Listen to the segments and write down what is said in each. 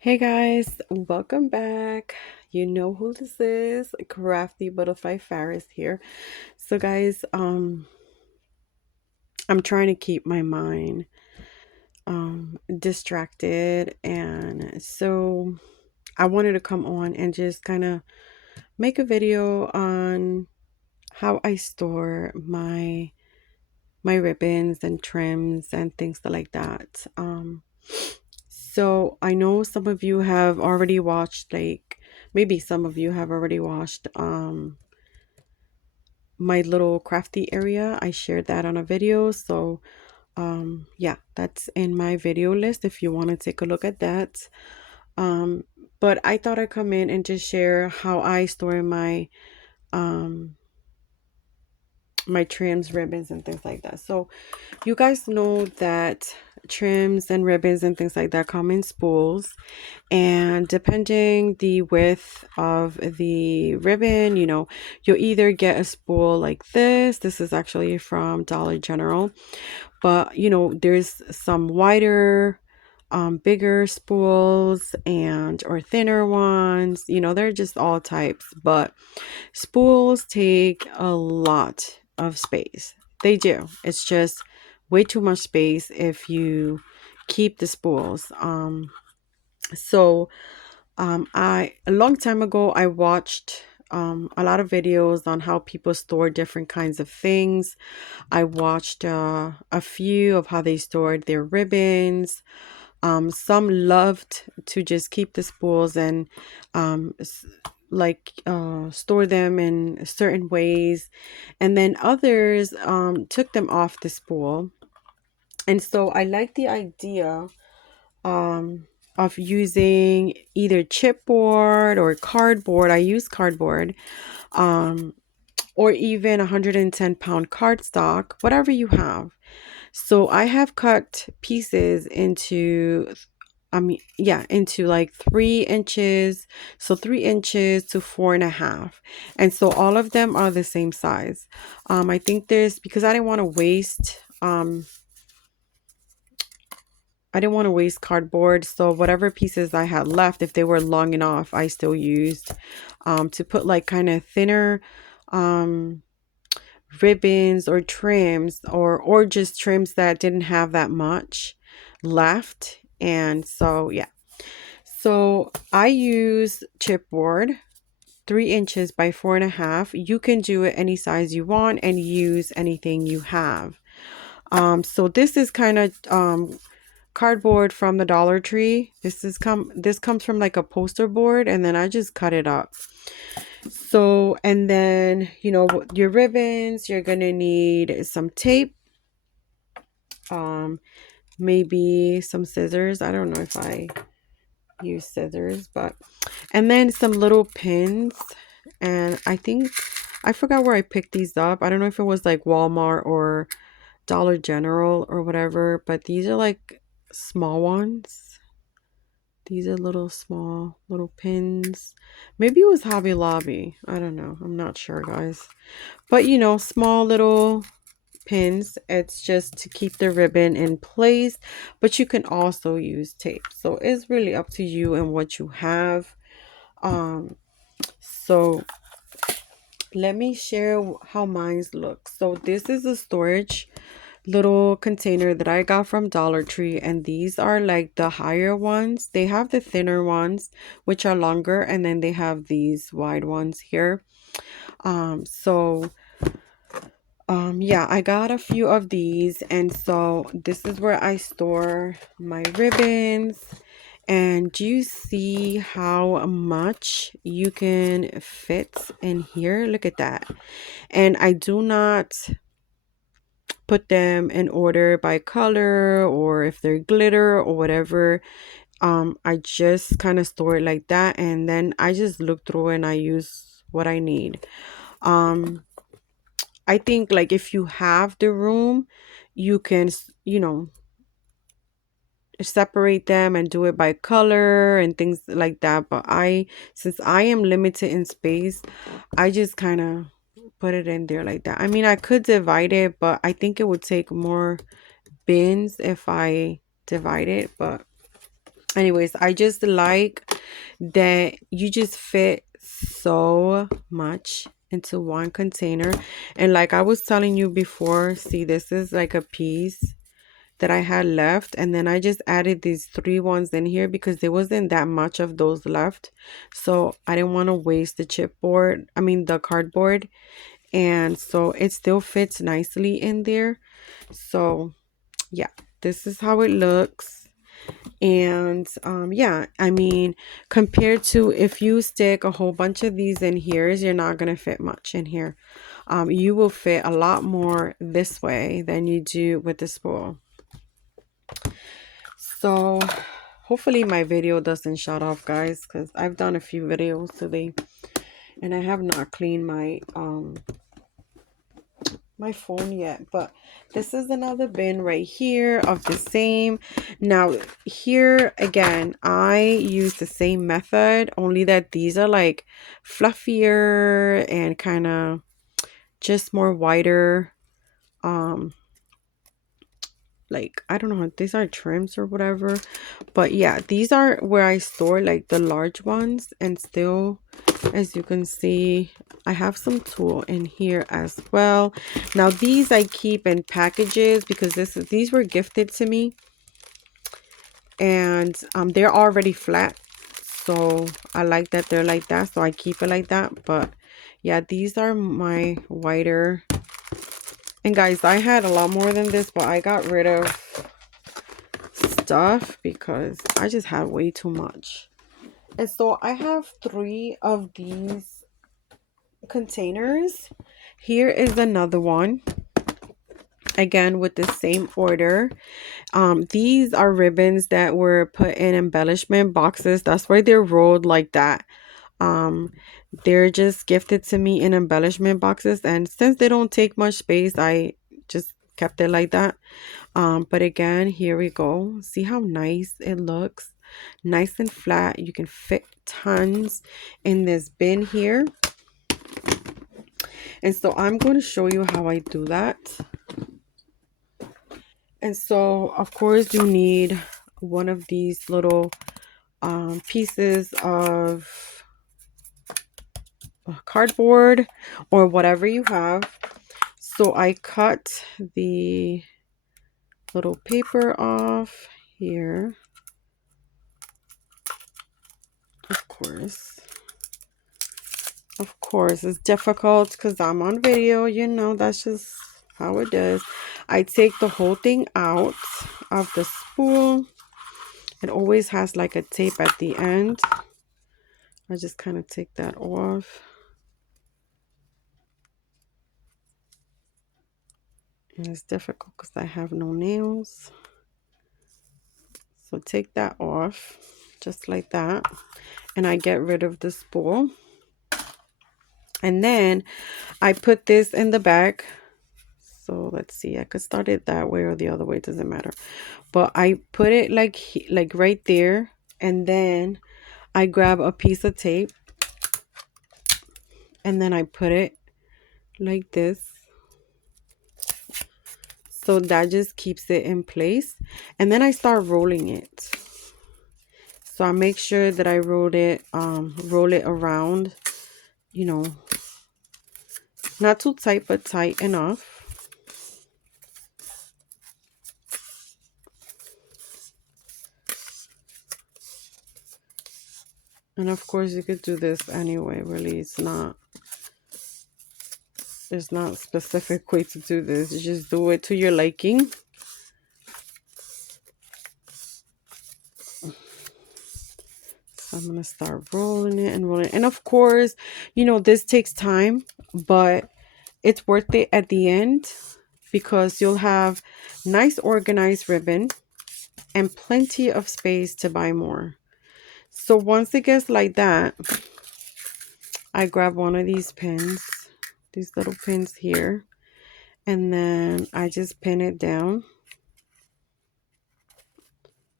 Hey guys, welcome back. You know who this is, Crafty Butterfly Faris here. So guys, I'm trying to keep my mind distracted, and so I wanted to come on and just kind of make a video on how I store my ribbons and trims and things like that. So I know some of you have already watched, like maybe some of you have already watched my little crafty area. I shared that on a video. So yeah, that's in my video list if you want to take a look at that. Um but I thought I'd come in and just share how I store um my trims, ribbons, and things like that. So you guys know that trims and ribbons and things like that come in spools, and depending the width of the ribbon, you'll either get a spool like this is actually from Dollar General, but there's some wider, bigger spools and or thinner ones. They're just all types, but spools take a lot of space. They do. It's just way too much space if you keep the spools. I a long time ago I watched a lot of videos on how people store different kinds of things. I watched a few of how they stored their ribbons. Some loved to just keep the spools and store them in certain ways, and then others took them off the spool. And so I like the idea um, of using either chipboard or cardboard. I use cardboard, um, or even 110-pound cardstock, whatever you have. So I have cut pieces into, into like 3 inches. So 3 inches to 4.5. And so all of them are the same size. I think because I didn't want to waste cardboard. So whatever pieces I had left, if they were long enough, I still used to put like kind of thinner um, ribbons or trims, or just trims that didn't have that much left. And so yeah, so I use chipboard, 3 inches by 4.5. You can do it any size you want and use anything you have. So this is kind of cardboard from the Dollar Tree. This comes from like a poster board, and then I just cut it up. So, and then, your ribbons, you're going to need some tape, um, maybe some scissors. I don't know if I use scissors, and then some little pins. And I forgot where I picked these up. I don't know if it was like Walmart or Dollar General or whatever, but these are like small ones. These are little small little pins. Maybe it was Hobby Lobby. I don't know. I'm not sure, guys. But small little pins. It's just to keep the ribbon in place, but you can also use tape. So it's really up to you and what you have. So let me share how mine's look. So this is a storage little container that I got from Dollar Tree, and these are like the higher ones. They have the thinner ones which are longer, and then they have these wide ones here. So yeah, I got a few of these, and so this is where I store my ribbons. And do you see how much you can fit in here? Look at that. And I do not put them in order by color or if they're glitter or whatever. I just kind of store it like that, and then I just look through and I use what I need. I think like if you have the room, you can, separate them and do it by color and things like that. But since I am limited in space, I just kind of put it in there like that. I mean, I could divide it, but I think it would take more bins if I divide it. But Anyways, I just like that you just fit so much into one container. And like I was telling you before, see, this is like a piece that I had left, and then I just added these 3 ones in here because there wasn't that much of those left, so I didn't want to waste the the cardboard, and so it still fits nicely in there. So yeah, this is how it looks. And yeah, I mean, compared to if you stick a whole bunch of these in here, you're not gonna fit much in here. You will fit a lot more this way than you do with the spool. So hopefully my video doesn't shut off, guys, because I've done a few videos today and I have not cleaned my phone yet. But this is another bin right here of the same. Now here again, I use the same method, only that these are like fluffier and kind of just more wider. Like, I don't know, these are trims or whatever, but yeah, these are where I store like the large ones. And still, as you can see, I have some tulle in here as well. Now these I keep in packages because these were gifted to me, and they're already flat, so I like that they're like that, so I keep it like that. But yeah, these are my wider. And guys, I had a lot more than this, but I got rid of stuff because I just had way too much. And so I have 3 of these containers. Here is another one, again with the same order. These are ribbons that were put in embellishment boxes. That's why they're rolled like that. They're just gifted to me in embellishment boxes, and since they don't take much space, I just kept it like that. But again, here we go. See how nice it looks? Nice and flat. You can fit tons in this bin here. And so I'm going to show you how I do that. And so, of course, you need one of these little pieces of cardboard or whatever you have. So I cut the little paper off here. Of course, it's difficult because I'm on video, that's just how it is. I take the whole thing out of the spool. It always has like a tape at the end. I just kind of take that off. And it's difficult because I have no nails. So take that off, just like that. And I get rid of the spool. And then I put this in the back. So let's see, I could start it that way or the other way, it doesn't matter. But I put it like right there, and then I grab a piece of tape and then I put it like this. So that just keeps it in place. And then I start rolling it. So I make sure that I roll it around, not too tight, but tight enough. And of course you could do this anyway, really. There's not a specific way to do this. You just do it to your liking. So I'm going to start rolling it and rolling it. And of course, this takes time, but it's worth it at the end because you'll have nice organized ribbon and plenty of space to buy more. So once it gets like that, I grab one of these pins, these little pins here, and then I just pin it down.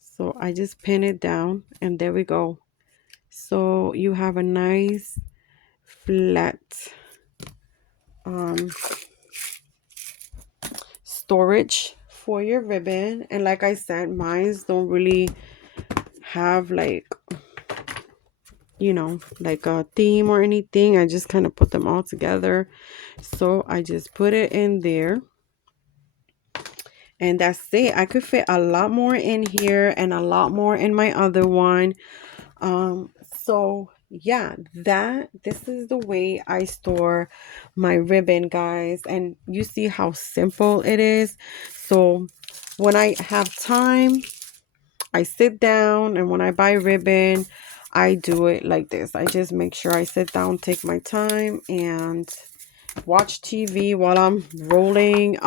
So I just pin it down, and there we go. So you have a nice flat storage for your ribbon. And like I said, mine don't really have like, like a theme or anything. I just kind of put them all together. So I just put it in there. And that's it. I could fit a lot more in here and a lot more in my other one. So yeah, this is the way I store my ribbon, guys. And you see how simple it is. So when I have time, I sit down, and when I buy ribbon, I do it like this. I just make sure I sit down, take my time, and watch TV while I'm rolling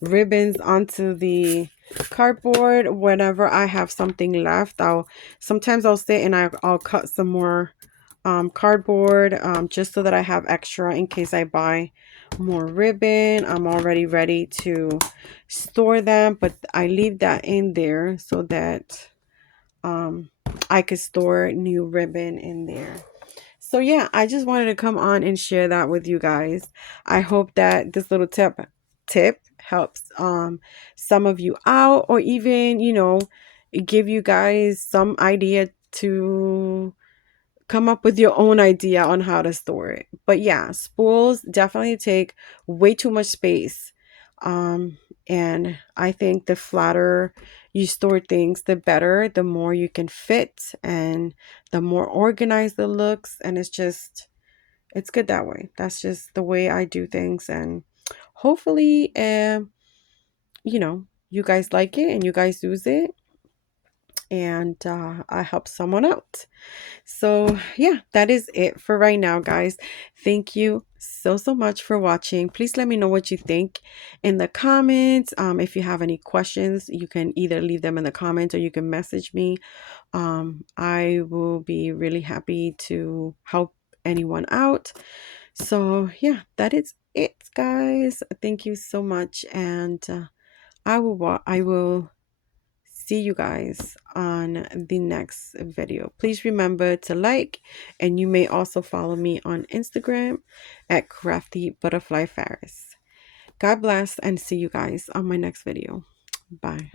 ribbons onto the cardboard. Whenever I have something left, sometimes I'll sit and I'll cut some more cardboard just so that I have extra in case I buy more ribbon. I'm already ready to store them, but I leave that in there so that I could store new ribbon in there. So yeah, I just wanted to come on and share that with you guys. I hope that this little tip helps some of you out, or even, give you guys some idea to come up with your own idea on how to store it. But yeah, spools definitely take way too much space. Um, and I think the flatter you store things, the better, the more you can fit and the more organized it looks. And it's good that way. That's just the way I do things. And hopefully, you guys like it and you guys use it. And I help someone out. So yeah, that is it for right now, guys. Thank you so much for watching. Please let me know what you think in the comments. If you have any questions, you can either leave them in the comments or you can message me. I will be really happy to help anyone out. So yeah, that is it, guys. Thank you so much, and I will see you guys on the next video. Please remember to like, and you may also follow me on Instagram at Crafty Butterfly Faris. God bless, and see you guys on my next video. Bye.